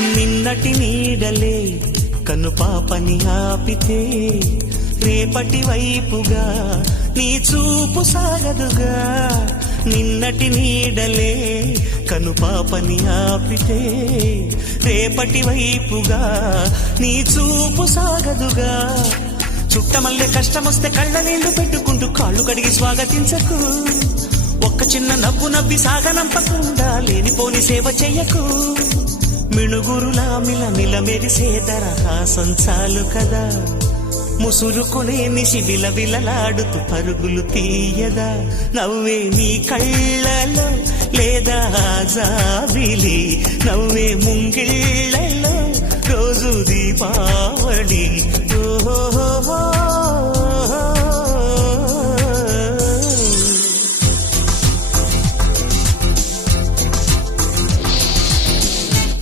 నిన్నటి నీడలే కను పాపని ఆపితే రేపటి వైపుగా నీ చూపు సాగదుగా. నిన్నటి నీడలే కను పాపని ఆపితే రేపటి వైపుగా నీ చూపు సాగదుగా. చుట్టమల్లె కష్టమొస్తే కళ్ళ నీళ్లు పెట్టుకుంటూ కాళ్ళు కడిగి స్వాగతించకు. ఒక్క చిన్న నవ్వు నవ్వి సాగనంపకుండా లేనిపోని సేవ చెయ్యకు. మిణుగురులా మిల మెరిసే దరహాసం చాలు కదా. ముసురుకునే నిశి విలవిలలాడుతూ పరుగులు తీయదా. నవ్వే నీ కళ్ళలో లేదా జాబిలి, నవ్వే ముంగిళ్ళ